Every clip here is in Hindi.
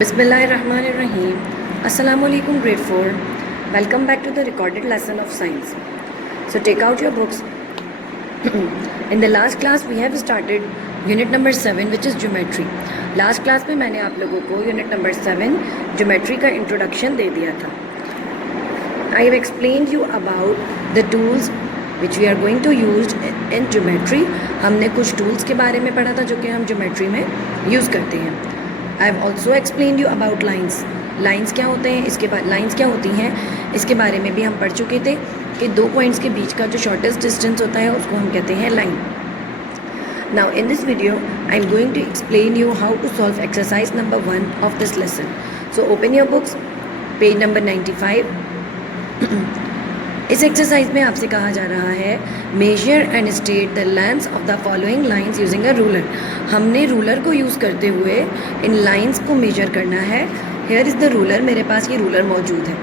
Bismillahirrahmanirrahim. Assalamu alaikum grade 4. Welcome back to the recorded lesson of science. So take out your books. In the last class we have started unit number 7 which is geometry. Last class में मैंने आप लोगों को unit number 7 geometry का introduction दे दिया था. I have explained you about the tools which we are going to use in geometry. हमने कुछ tools के बारे में पढ़ा था जो कि हम geometry में use करते हैं. I have also explain you about lines. Lines क्या होते हैं, इसके बाद लाइन्स क्या होती हैं इसके बारे में भी हम पढ़ चुके थे कि दो पॉइंट्स के बीच का जो शॉर्टेस्ट डिस्टेंस होता है उसको हम कहते हैं line. Now in this video I am going to explain you how to solve exercise number 1 of this lesson. So open your books, page number 95. इस एक्सरसाइज में आपसे कहा जा रहा है measure and state the lengths of the following lines using a ruler. हमने रूलर को यूज़ करते हुए इन लाइंस को मेजर करना है. Here is the ruler. मेरे पास ये रूलर मौजूद है.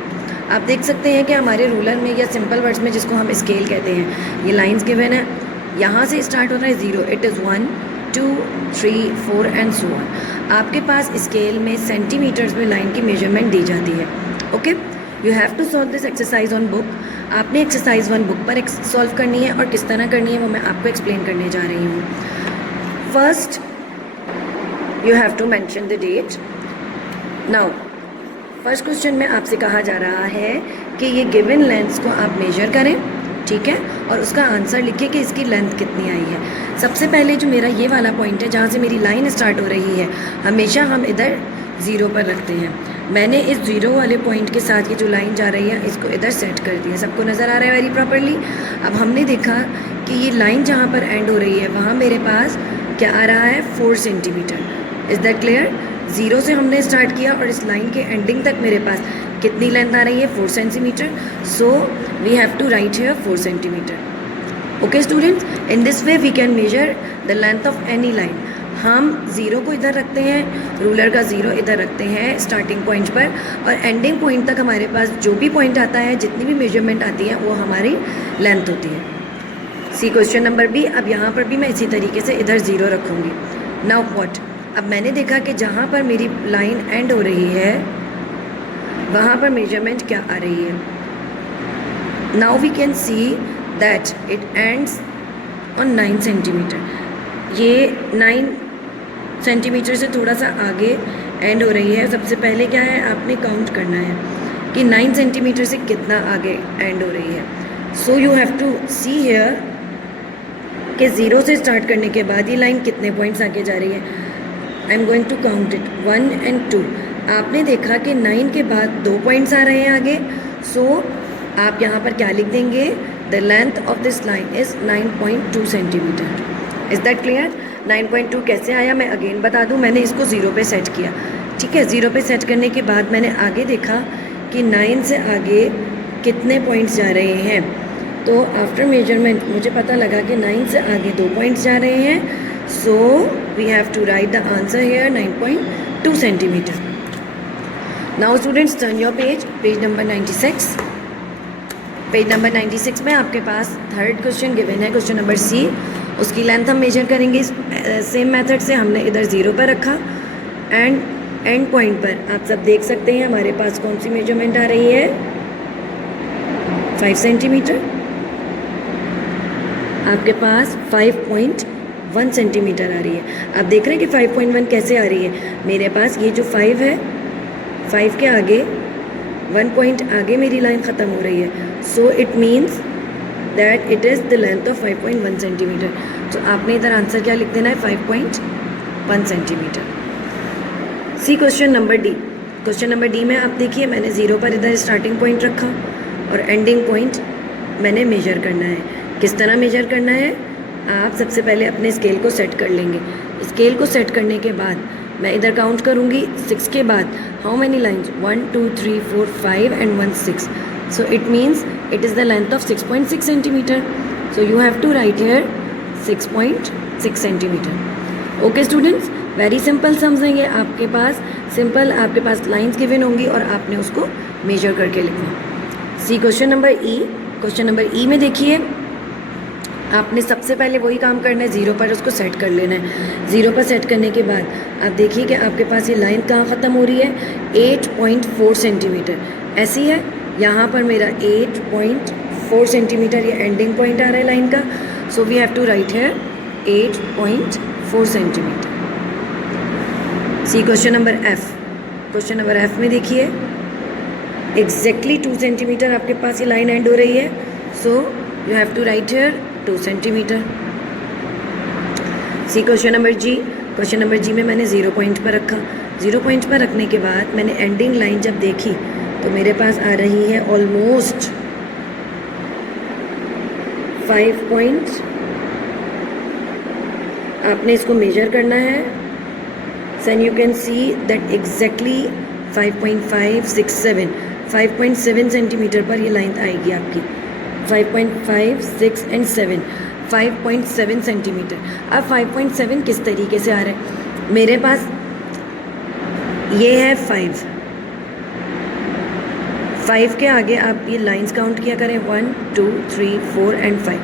आप देख सकते हैं कि हमारे रूलर में या सिंपल वर्ड्स में जिसको हम स्केल कहते हैं ये लाइंस गिवन है. यहाँ से स्टार्ट हो रहा है 0. It is 1 2 3 4 and so on. आपके पास स्केल में सेंटीमीटर्स में लाइन की मेजरमेंट दी जाती है. Okay, you have to solve this exercise on book. आपने एक्सरसाइज 1 बुक पर सॉल्व करनी है और किस तरह करनी है वो मैं आपको एक्सप्लेन करने जा रही हूँ. First you have to mention the date. Now first question में आपसे कहा जा रहा है कि ये गिवन लेंथ्स को आप मेजर करें, ठीक है, और उसका आंसर लिखिए कि इसकी लेंथ कितनी आई है. सबसे पहले जो मेरा ये वाला पॉइंट है जहाँ से मेरी लाइन स्टार्ट हो रही है हमेशा हम इधर 0 पर रखते हैं. मैंने इस 0 वाले पॉइंट के साथ ये जो लाइन जा रही है इसको इधर सेट कर दिया. सबको नज़र आ रहा है वेरी प्रॉपरली. अब हमने देखा कि ये लाइन जहाँ पर एंड हो रही है वहाँ मेरे पास क्या आ रहा है 4 सेंटीमीटर. Is that clear? 0 से हमने स्टार्ट किया और इस लाइन के एंडिंग तक मेरे पास कितनी लेंथ आ रही है 4 centimetre. So we have to write here 4 centimetre. Okay students, in this way we can measure the length of any line. हम 0 को इधर रखते हैं, रूलर का 0 इधर रखते हैं स्टार्टिंग पॉइंट पर, और एंडिंग पॉइंट तक हमारे पास जो भी पॉइंट आता है जितनी भी मेजरमेंट आती है वो हमारी लेंथ होती है. सी क्वेश्चन नंबर बी. अब यहाँ पर भी मैं इसी तरीके से इधर 0 रखूँगी. Now what? अब मैंने देखा कि जहाँ पर मेरी लाइन एंड हो रही है वहाँ पर मेजरमेंट क्या आ रही है. Now we can see that it ends on 9 centimetre. ये 9 सेंटीमीटर से थोड़ा सा आगे एंड हो रही है. सबसे पहले क्या है, आपने काउंट करना है कि 9 सेंटीमीटर से कितना आगे एंड हो रही है. So you have to see here कि 0 से स्टार्ट करने के बाद ये लाइन कितने पॉइंट्स आगे जा रही है. I am going to count it 1 and 2. आपने देखा कि 9 के बाद 2 पॉइंट्स आ रहे हैं आगे. सो आप यहाँ पर क्या लिख देंगे, the length of this line is 9.2 centimetre. Is that clear? 9.2 कैसे आया मैं अगेन बता दूं. मैंने इसको 0 पे सेट किया, ठीक है. 0 पे सेट करने के बाद मैंने आगे देखा कि 9 से आगे कितने पॉइंट्स जा रहे हैं. तो आफ्टर मेजरमेंट मुझे पता लगा कि 9 से आगे 2 पॉइंट्स जा रहे हैं. So we have to write the answer here 9.2 centimetre. Now students turn your page number 96. Page number 96 में आपके पास थर्ड क्वेश्चन गिवन है, क्वेश्चन नंबर सी. उसकी लेंथ हम मेजर करेंगे सेम मेथड से. हमने इधर 0 पर रखा एंड एंड पॉइंट पर आप सब देख सकते हैं हमारे पास कौन सी मेजरमेंट आ रही है 5 सेंटीमीटर. आपके पास 5.1 सेंटीमीटर आ रही है. आप देख रहे हैं कि 5.1 कैसे आ रही है. मेरे पास ये जो 5 है, 5 के आगे 1 पॉइंट आगे मेरी लाइन ख़त्म हो रही है. So it means that it is the length of 5.1 centimetre. तो आपने इधर आंसर क्या लिख देना है 5.1 centimetre. See question number D. Question number D में आप देखिए मैंने 0 पर इधर स्टार्टिंग पॉइंट रखा और एंडिंग पॉइंट मैंने मेजर करना है. किस तरह मेजर करना है, आप सबसे पहले अपने स्केल को सेट कर लेंगे. स्केल को सेट करने के बाद मैं इधर काउंट करूँगी 6 के बाद how many lines 1 2 3 4 5 and 1 6. So it means it is the length of 6.6 centimeter. So you have to write here 6.6 centimeter. Okay students, very simple sums हैं ये आपके पास. सिंपल आपके पास लाइंस गिवन होंगी और आपने उसको मेजर करके लिखना. See question number E. Question number E में देखिए आपने सबसे पहले वही काम करना है, 0 पर उसको सेट कर लेना है। 0 पर सेट करने के बाद आप देखिए कि आपके पास ये लाइन कहाँ ख़त्म हो रही है, 8.4 सेंटीमीटर ऐसी है। यहाँ पर मेरा 8.4 सेंटीमीटर ये एंडिंग पॉइंट आ रहा है लाइन का। So we have to write here 8.4 centimetre. See question number F। Question number F में देखिए एग्जैक्टली 2 सेंटीमीटर आपके पास ये लाइन एंड हो रही है। So you have to write here 2 centimetre. See question number G। Question number G में मैंने 0 पॉइंट पर रखा। 0 पॉइंट पर रखने के बाद मैंने एंडिंग लाइन जब देखी तो मेरे पास आ रही है ऑलमोस्ट 5 पॉइंट। आपने इसको मेजर करना है। So you can see that exactly 5.567 5.7 centimetre पर ये लाइन आएगी आपकी। 5.5, 6 एंड 7 5.7 सेंटीमीटर। अब 5.7 किस तरीके से आ रहा है, मेरे पास ये है 5 के आगे आप ये लाइंस काउंट किया करें, 1 2 3 4 एंड 5।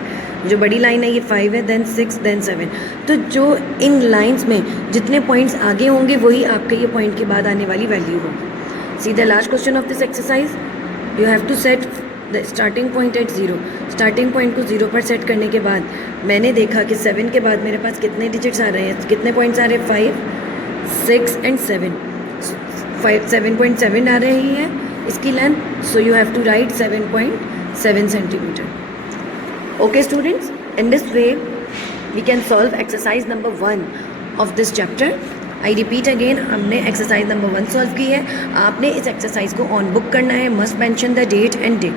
जो बड़ी लाइन है ये 5 है, देन 6 देन 7। तो जो इन लाइंस में जितने पॉइंट्स आगे होंगे वही आपके ये पॉइंट के बाद आने वाली वैल्यू होगी। See the last question of this exercise. You have to set the starting point at 0। Starting point को 0 पर सेट करने के बाद मैंने देखा कि 7 के बाद मेरे पास कितने डिजिट्स आ रहे हैं, कितने पॉइंट्स आ रहे हैं, 5 6 एंड 7। 7.7 आ रही है इसकी length. So you have to write 7.7 centimetre. Okay students, in this way we can solve exercise number 1 of this chapter. I repeat again, हमने एक्सरसाइज नंबर 1 सॉल्व की है। आपने इस एक्सरसाइज को ऑन बुक करना है। Must mention the date and day.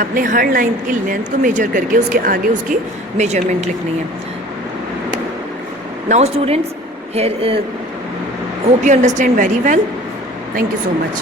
आपने हर लाइन की लेंथ को मेजर करके उसके आगे उसकी मेजरमेंट लिखनी है। Now students, here hope you understand very well. Thank you so much.